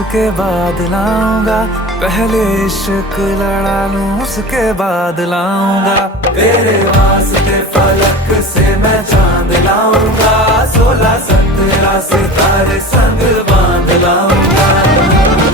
उसके बाद लाऊंगा, पहले इश्क लड़ा लूं उसके बाद लाऊंगा। तेरे वास्ते फलक से मैं चांद लाऊंगा, 16-17 सितारे संग बांध लाऊंगा।